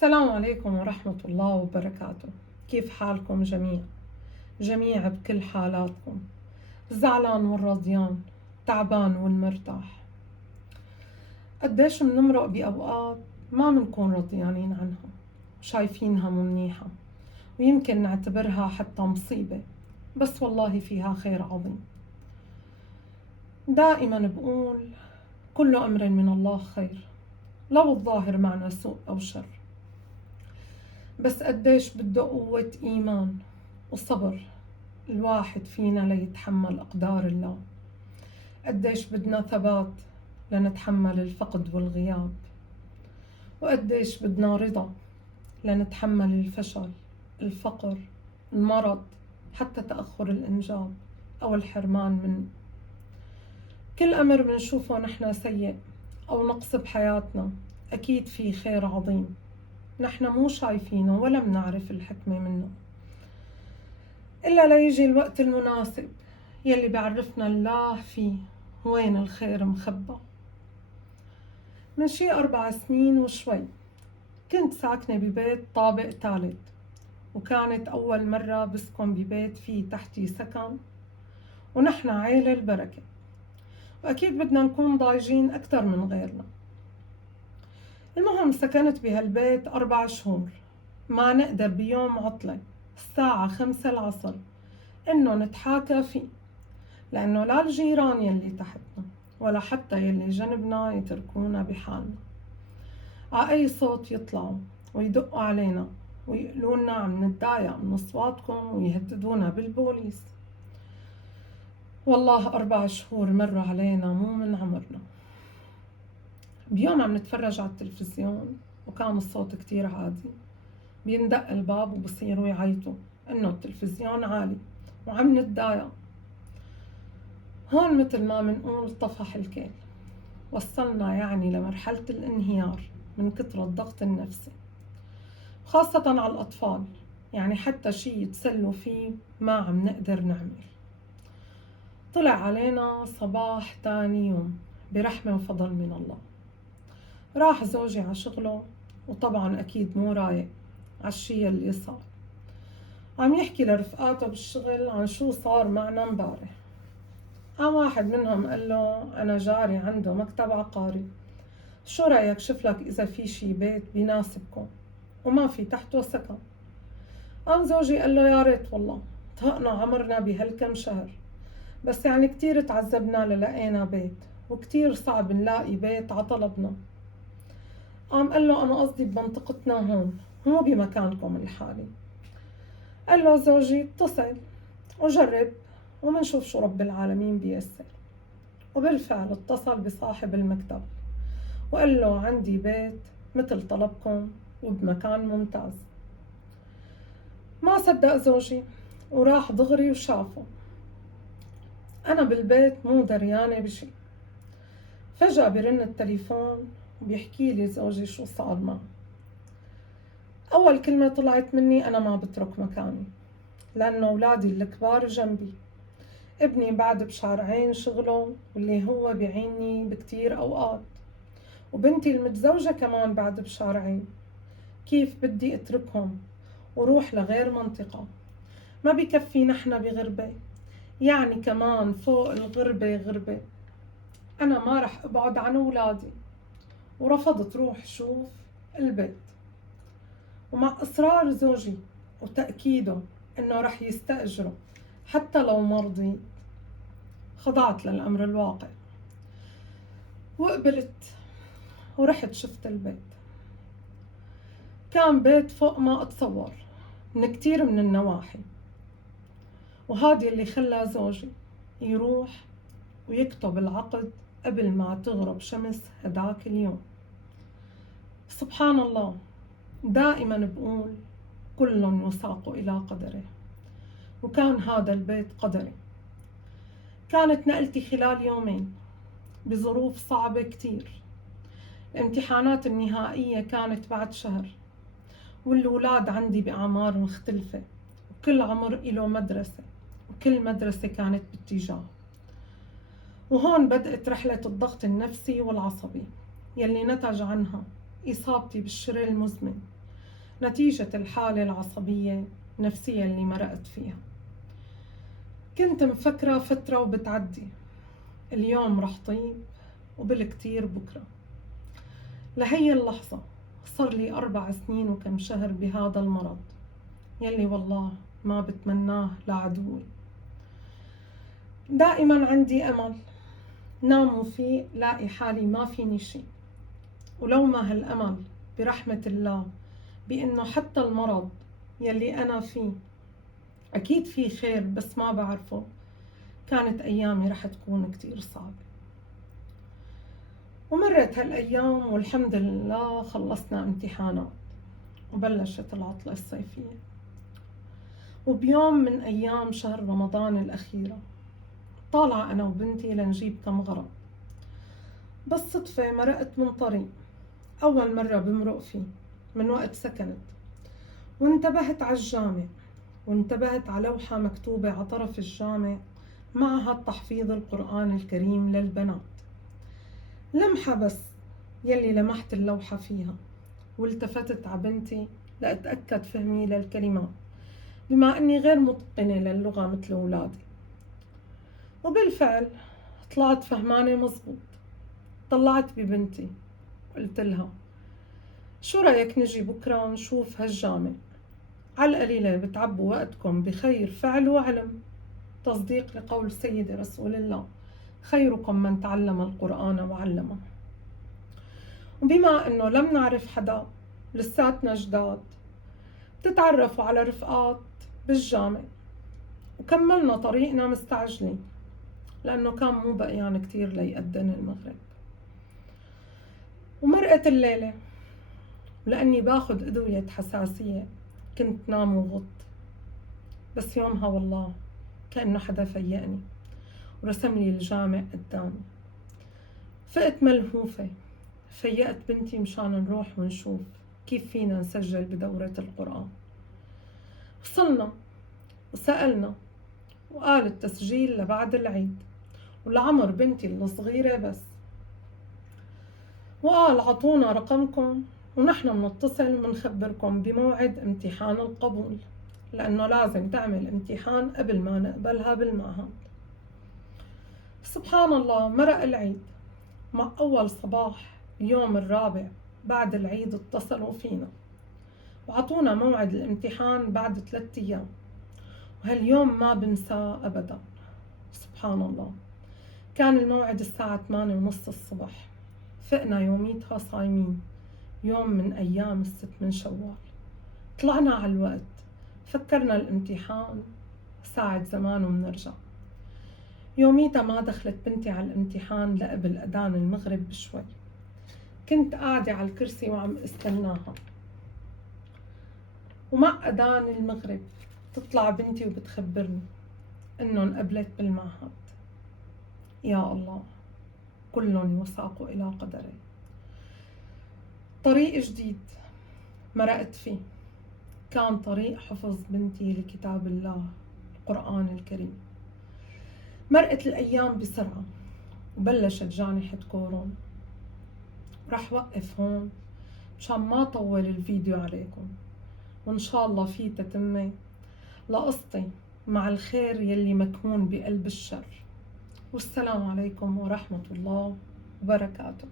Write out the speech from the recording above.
السلام عليكم ورحمة الله وبركاته. كيف حالكم جميع بكل حالاتكم، الزعلان والرضيان، تعبان والمرتاح. قديش منمرق بأوقات ما منكون رضيانين عنها، شايفينها منيحة، ويمكن نعتبرها حتى مصيبة، بس والله فيها خير عظيم. دائما بقول كل أمر من الله خير، لو الظاهر معنا سوء أو شر، بس قديش بده قوة إيمان وصبر الواحد فينا ليتحمل أقدار الله. قديش بدنا ثبات لنتحمل الفقد والغياب، وقديش بدنا رضا لنتحمل الفشل، الفقر، المرض، حتى تأخر الإنجاب أو الحرمان منه. كل أمر منشوفه نحن سيء أو نقص بحياتنا أكيد فيه خير عظيم، نحن مو شايفينه ولا منعرف الحكمة منه، إلا ليجي الوقت المناسب يلي بيعرفنا الله فيه وين الخير مخبى. من شي 4 سنين وشوي كنت ساكنة ببيت طابق ثالث، وكانت أول مرة بسكن ببيت فيه تحتي سكن، ونحن عيلة البركة، وأكيد بدنا نكون ضايجين أكتر من غيرنا. المهم سكنت بهالبيت 4 شهور، ما نقدر بيوم عطلة الساعة 5 العصر إنه نتحاكى فيه، لأنه لا الجيران يلي تحتنا ولا حتى يلي جنبنا يتركونا بحالنا. أي صوت يطلعوا ويدقوا علينا ويقولولنا عم نتضايق من أصواتكم ويهددونا بالبوليس. والله 4 شهور مروا علينا مو من عمرنا. بيوم عم نتفرج على التلفزيون وكان الصوت كتير عادي، بيندق الباب وبصيروا يعيطوا إنه التلفزيون عالي وعم نتضايق. هون مثل ما منقول طفح الكيل، وصلنا يعني لمرحلة الانهيار من كتر الضغط النفسي، خاصة على الأطفال، يعني حتى شي يتسلوا فيه ما عم نقدر نعمل. طلع علينا صباح تاني يوم برحمة وفضل من الله، راح زوجي على شغله، وطبعا أكيد مو رايق عالشي اللي صار، عم يحكي لرفقاته بالشغل عن شو صار معنا مبارح. قام واحد منهم قال له أنا جاري عنده مكتب عقاري، شو رأيك شوف لك إذا في شي بيت بيناسبكم وما في تحته سكن. قام زوجي قال له يا ريت والله، طهقنا عمرنا بهالكم شهر، بس يعني كتير تعذبنا للقينا بيت، وكتير صعب نلاقي بيت عطلبنا. قام قال له أنا قصدي بمنطقتنا هون، مو بمكانكم الحالي. قال له زوجي اتصل وجرب ومنشوف شو رب العالمين بيسر. وبالفعل اتصل بصاحب المكتب وقال له عندي بيت مثل طلبكم وبمكان ممتاز. ما صدق زوجي وراح دغري وشافه. أنا بالبيت مو دريانة بشي، فجأة برن التليفون وبيحكي لي زوجي شو صار معه. أول كلمة طلعت مني أنا ما بترك مكاني، لأنه أولادي الكبار جنبي، ابني بعد بشارعين شغله واللي هو بيعيني بكتير أوقات، وبنتي المتزوجة كمان بعد بشارعين. كيف بدي أتركهم وروح لغير منطقة؟ ما بكفي نحن بغربة، يعني كمان فوق الغربة غربة. أنا ما رح أبعد عن أولادي. ورفضت روح شوف البيت، ومع إصرار زوجي وتأكيده إنه رح يستأجره حتى لو ما رضيت، خضعت للأمر الواقع وقبلت ورحت شفت البيت. كان بيت فوق ما أتصور من كتير من النواحي، وهذا اللي خلى زوجي يروح ويكتب العقد قبل ما تغرب شمس هداك اليوم. سبحان الله، دائما بقول كل يساق إلى قدره، وكان هذا البيت قدري. كانت نقلتي خلال يومين بظروف صعبة كتير، الامتحانات النهائية كانت بعد شهر، والولاد عندي بأعمار مختلفة، وكل عمر إله مدرسة، وكل مدرسة كانت باتجاه. وهون بدأت رحلة الضغط النفسي والعصبي يلي نتج عنها إصابتي بالشلل المزمن نتيجة الحالة العصبية النفسية اللي مرقت فيها. كنت مفكرة فترة وبتعدي، اليوم رح طيب وبالكتير بكرة. لهي اللحظة صار لي 4 سنين وكم شهر بهذا المرض يلي والله ما بتمناه لعدوي. دائما عندي أمل، نام وفيق لاقي حالي ما فيني شي، ولو ما هالأمل برحمة الله بأنه حتى المرض يلي أنا فيه أكيد فيه خير بس ما بعرفه، كانت أيامي رح تكون كتير صعبة. ومرت هالأيام والحمد لله خلصنا امتحانات وبلشت العطلة الصيفية. وبيوم من أيام شهر رمضان الأخيرة طالعة أنا وبنتي لنجيب كم غرض، بالصدفة مرقت من طريق أول مرة بمرق فيه من وقت سكنت، وانتبهت على الجامع، وانتبهت على لوحة مكتوبة على طرف الجامع معهد تحفيظ القرآن الكريم للبنات. لمحة بس يلي لمحت اللوحة فيها، والتفتت على بنتي لأتأكد فهمي للكلمات بما أني غير متقنة للغة مثل أولادي. وبالفعل طلعت فهمانة مزبوط. طلعت ببنتي قلت لها شو رأيك نجي بكرة نشوف هالجامع، على القليلة بتعبوا وقتكم بخير فعل وعلم، تصديق لقول سيدي رسول الله خيركم من تعلم القرآن وعلمه. وبما أنه لم نعرف حدا لساتنا جداد تتعرفوا على رفقات بالجامع، وكملنا طريقنا مستعجلين لأنه كان مو بقيان كتير ليأذن المغرب. ومرقت الليلة، ولأني باخد أدوية حساسية كنت نام وغط، بس يومها والله كأنه حدا فيقني ورسم لي الجامع قدامي. فقت ملهوفة، فيقت بنتي مشان نروح ونشوف كيف فينا نسجل بدورة القرآن. وصلنا وسألنا وقال التسجيل لبعد العيد ولعمر بنتي الصغيرة بس، وقال عطونا رقمكم ونحن بنتصل ومنخبركم بموعد امتحان القبول، لأنه لازم تعمل امتحان قبل ما نقبلها بالمعهد. سبحان الله مرق العيد، مع أول صباح اليوم الرابع بعد العيد اتصلوا فينا وعطونا موعد الامتحان بعد 3 أيام، وهاليوم ما بنساه أبدا. سبحان الله كان الموعد الساعة 8:30 الصبح. فقنا يوميتها صايمين، يوم من أيام ال6 من شوال. طلعنا على الوقت، فكرنا الامتحان ساعة زمان ومنرجع. يوميتها ما دخلت بنتي على الامتحان لقبل أذان المغرب بشوي، كنت قاعدة على الكرسي وعم استناها، ومع أذان المغرب تطلع بنتي وبتخبرني إنه انقبلت بالمعهد. يا الله، كل يساق إلى قدره. طريق جديد مرقت فيه كان طريق حفظ بنتي لكتاب الله القرآن الكريم. مرقت الأيام بسرعة وبلشت جائحة كورونا. رح وقف هون مشان ما طول الفيديو عليكم، وإن شاء الله في تتمة لقصتي مع الخير يلي مكمون بقلب الشر. والسلام عليكم ورحمة الله وبركاته.